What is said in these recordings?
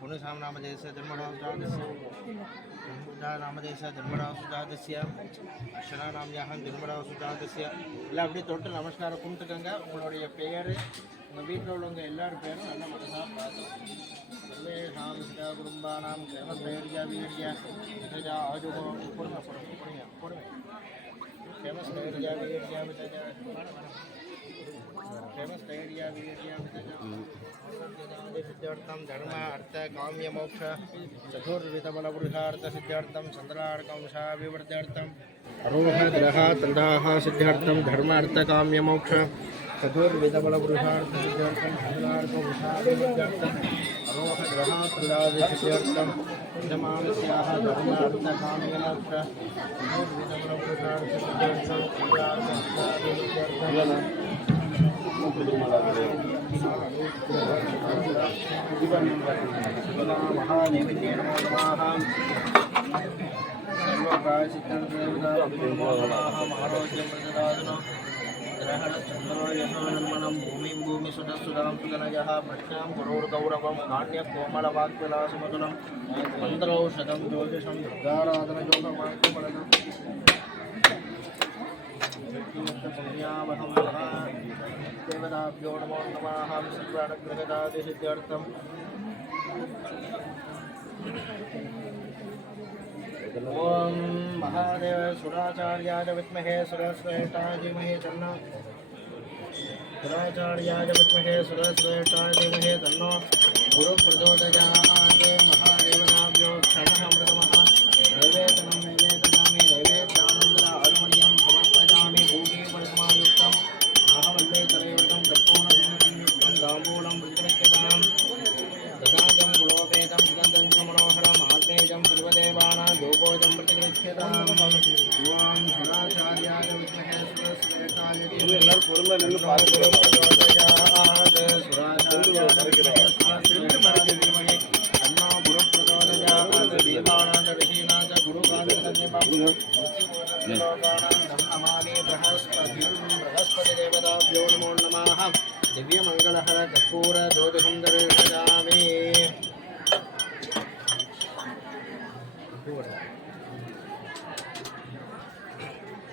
पुनसामनामदेशस्य जन्मरावसुजातस्य जन्मरावसुजातस्य அர்ச்சனாநாம்யாகம் ஜன்மராவசுஜாதஸ்ய எல்லாம் அப்படியே தொட்டு நமஸ்காரம் கும்பிட்டுக்கங்க. உங்களுடைய பெயர், உங்கள் வீட்டில் உள்ளவங்க எல்லாரும் பேரும் நல்ல மனசாக பார்த்துக்கணும். சர்வேஷாம் சிதா குடும்பானாம் கேமஸ்தைர்யா வீர்யா விதஜா ஆஜுகோ பொறுமை பொறுமை கேமஸ்தைர்யா வீர்யா விதஜா கேமஸ்தைர்யா வீர்யா விதஜா सिद्धार्थम धर्म अर्थ काम्य मोक्ष चतुर्विधबलपुरुषार्थ सिद्धार्थम चंद्रार्कंशाभिवृद्ध्यर्थम अरोह ग्रह त्रिधाः सिद्धार्थम धर्म अर्थ काम्य मोक्ष चतुर्विधबलपुरुषार्थ सिद्धार्थम चंद्रार्कंशाभिवृद्ध्यर्थम अरोह ग्रह त्रिधाः सिद्धार्थम यजमानस्याः धर्म अर्थ काम्य मोक्ष चतुर्विधबलपुरुषार्थ सिद्धार्थम चंद्रार्कंशाभिवृद्ध्यर्थम महानैवेद्य नमो नमः सर्वप्रायश्चित्तं आरोग्यं प्रददातु ग्रहणचन्द्रोयशोन्मनं भूमिं भूमिसुतसुधां सुतनयः भक्ष्यां गुरोर्गौरवं नाण्यकोमलवाक्विलासमधुरं मन्त्रौषधं ज्योतिषं दुर्गाराधनयोगमार्गमलनं पुण्यावहं देवताभ्यो नमो नमः सर्वानुग्रहदादिसिद्ध्यर्थम् ओम महादेव सुराचार्याय विद्महे सुरश्रेष्ठाय धीमहि तन्नो सुराचार्याय विद्महे सुरश्रेष्ठाय धीमहि तन्नो गुरु प्रचोदयात् महादेवताभ्यो क्षणः अमृतमः नैवेद्यं नैवेदयामि नैवेद्यानन्दर आगमनीयं समर्पयामि भूमि परिसमायुक्तम् आहवल्ले तरेवृतं कर्पूरसंयुक्तं दाम्बूलं वृजनित्यतां दशांगं गुणोपेतं सुगन्धं च मनोहरम् आग्नेयं सर्वदेवानां गोपोजं प्रतिगृह्यताम् युवां सुराचार्याय विद्महे सुरश्रेष्ठाय धीमहि तन्नो गुरुः प्रचोदयात् देवानां ऋषीणां च गुरुकार्यकर्मलोकानां नमामि बृहस्पतिदेवताभ्यो नमो नमः दिव्यमङ्गलहर कर्पूर ज्योतिषं दर्शयामि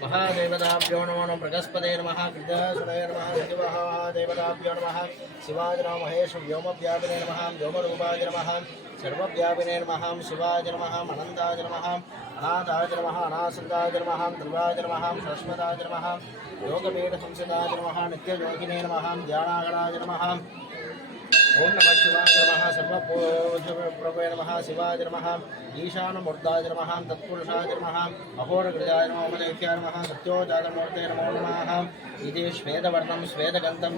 महादेवताभ्यो नमो नमः बृहस्पते नमः विद्यासुरये नमः सचिवः देवताभ्यो नमः शिवाय नमः महेश व्योमव्यापिने नमः व्योमरूपाय नमः सर्वव्यापिने नमः शिवाय नमः अनन्ताय नमः अनाथाय नमः अनासन्ताय नमः ध्रुवाय नमः सरस्वताय नमः योगपीठसंस्थिताय नमः नित्ययोगिने नमः ध्यानागणाय नमः ओम नमः शिवाय नमः सर्वपूज्यप्रभवे नमः शिवाय नमः ईशानमूर्ताय नमः तत्पुरुषाय नमः अहोरकृताय नमः ओमदेव्याय नमः सत्योजातमूर्ते नमो नमः इति श्वेतवर्णं श्वेतगन्धं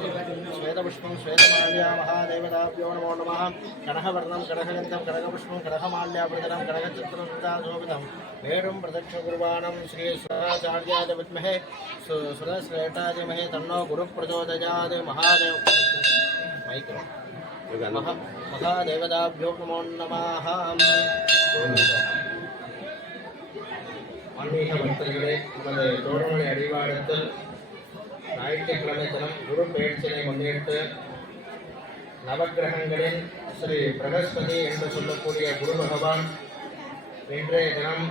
श्वेतपुष्पं श्वेतमाल्या महादेवताभ्यो नमो नमः कनकवर्णं कनकगन्धं कनकपुष्पं कनकमाल्यावृतं कनकचित्रशोभितं वेणुं प्रदक्षिणकुर्वाणं श्री सुराचार्याय विद्महे सुरश्रेष्ठाय धीमहि तन्नो गुरुः प्रचोदयात् महादेव महादेवताभ्यो नमो नमः ஆன்மீக பக்தர்களே நமது தோழமை அடிவாரத்தில் ஞாயிற்றுக்கிழமை தினம் குரு பெயர்ச்சியை முன்னிட்டு நவக்கிரகங்களின் ஸ்ரீ பிரகஸ்பதி என்று சொல்லக்கூடிய குரு பகவான் இன்றைய தினம்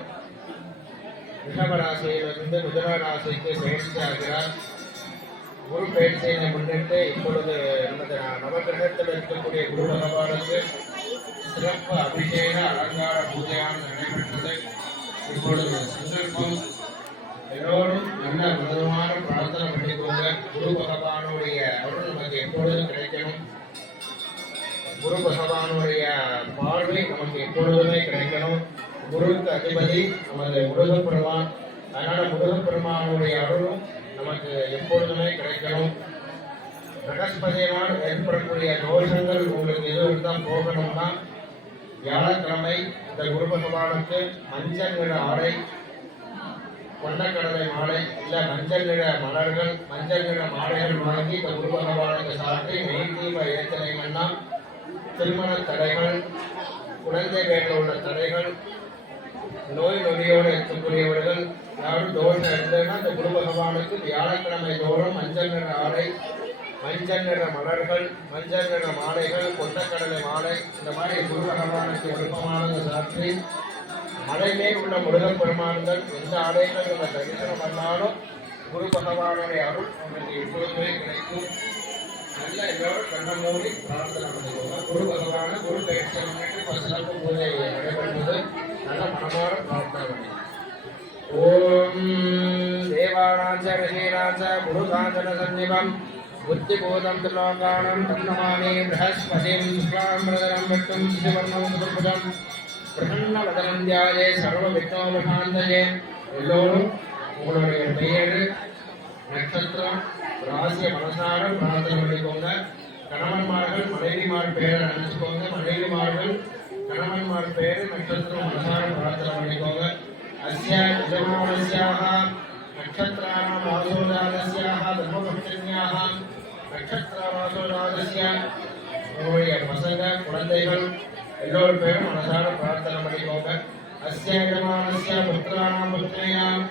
ரிஷபராசியிலிருந்து மிதுன ராசிக்கு பெயர்ச்சியாகிறார். குரு பெயர்ச்சியை முன்னிட்டு இப்பொழுது நமது நவகிரகத்தில் இருக்கக்கூடிய குரு பகவானுக்கு சிறப்பு அபிஷேக அலங்கார பூஜையானது நடைபெற்றது. இப்பொழுது சந்தர்ப்பம் எல்லோரும் நல்ல விதமான பிரார்த்தனை பண்ணிக்கோங்க. குரு பகவானுடைய அருள் நமக்கு எப்பொழுதும் கிடைக்கணும். குரு பகவானுடைய பார்வை நமக்கு எப்பொழுதுமே கிடைக்கணும். குருவுக்கு அதிபதி நமது முருகப்பெருமான். அதனால முருகப்பெருமானுடைய அருளும் நமக்கு எப்பொழுதுமே கிடைக்கணும். பிரகஸ்பதியினால் ஏற்படக்கூடிய தோஷங்கள் உங்களுக்கு எது இருந்தால் போகணும்னா வியாழக்கிழமை இந்த குரு பகவானுக்கு மஞ்சள் நிற ஆடை, கொண்டக்கடலை மாலை இல்லை மஞ்சள் நிற மலர்கள், மஞ்சள் நிற மாலைகள் வாங்கி இந்த குரு பகவானுக்கு சாட்டி நெய் தீப ஏற்றலைகள்னா திருமண தடைகள், குழந்தை பேரில் உள்ள தடைகள், நோய் நொடியோடு இருக்கக்கூடியவர்கள் யாரும் தோஷம் இருந்ததுன்னா இந்த குரு பகவானுக்கு வியாழக்கிழமை தோறும் மஞ்சள் நிற ஆடை, மஞ்சள் நிற மலர்கள், மஞ்சள் நிற மாலைகள், கொண்டக்கடலை மாலை இந்த மாதிரி குரு பகவானுக்கு விருப்பமானது சாற்றி மலையிலே உள்ள முருகப்பெருமான்கள் எந்த ஆடைகள் நம்ம தரிசனம் பண்ணாலும் குரு பகவானுடைய அருள் உங்களுக்கு எப்பொழுதுமே கிடைக்கும். நல்ல எல்லோரும் கண்ண மூடி பிரார்த்தனை பண்ணிக்கோங்க. குரு பகவான குரு பயிற்சி சிறப்பு பூஜை நடைபெறுவது நல்ல மனமாற பிரார்த்தனை பண்ணிக்கோங்க. ஓம் தேவானாஞ்ச ரிஷீனாஞ்ச குருகாஞ்சன சன்னிபம் बुद्धिबोधं त्रिलोकानां तन्नमामि बृहस्पतिं शुक्लाम्बरधरं विष्णुं शशिवर्णं चतुर्भुजं प्रसन्नवदनं ध्याये सर्वविघ्नोपशान्तये. எல்லோரும் உங்களுடைய பெயர், நட்சத்திரம், ராசியை மனசார பிரார்த்தனை பண்ணிக்கோங்க. கணவன்மார்கள் மனைவிமார் பேரை நினைச்சுக்கோங்க. மனைவிமார்கள் கணவன்மார் பேர், நட்சத்திரம் மனசார பிரார்த்தனை பண்ணிக்கோங்க. அஸ்ய யஜமானஸ்யாஹ நட்சத்திராணாம் ஆசோதாதஸ்யாஹ தர்மபக்ஷன்யாஹ நட்சத்திராமாசோதாதஸ்ய உங்களுடைய பசங்க குழந்தைகள் எல்லோரும் பேரும் மனசார பிரார்த்தனை பண்ணிக்கோங்க. அஸ்ய யஜமானஸ்ய புத்திராணாம் புத்ரியாம்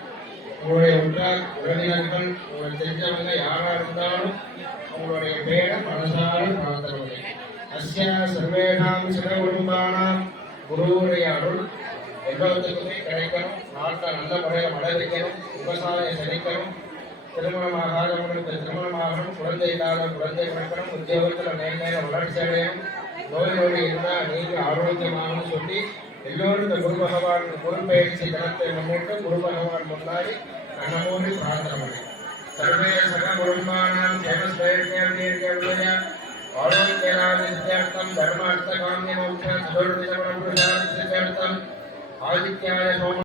உங்களுடைய உற்றார் உறவினர்கள் உங்களுக்கு தெரிஞ்சவங்க யாரா இருந்தாலும் உங்களுடைய பேரை மனசார பிரார்த்தனை. அஸ்ய சர்வேஷாம் சில குடும்பானாம் குருவுடைய அருள் எல்லாத்துக்குமே கிடைக்கணும். நாட்டில் நல்ல முறையில் மழை வைக்கணும், விவசாயம் செழிக்கணும், திருமணமாகாதவங்களுக்கு திருமணமாகணும், குழந்தை இல்லாத குழந்தை பிறக்கணும், உத்தியோகத்தில் மேல் வளர்ச்சி அடையணும், நோய் நொடி இருந்தால் நீங்கள் ஆரோக்கியமாகணும் சொல்லி எல்லோரும் இந்த குரு பகவான் குரு பயிற்சி தினத்தை முன்னிட்டு குரு பகவான் முன்னாடி கண்ணமூடி பிரார்த்தனை பண்ணி சர்வே சக குடும்பானாம் ஆரோக்கியம் தர்மார்த்த காமியம் ஆதித்யாய சோம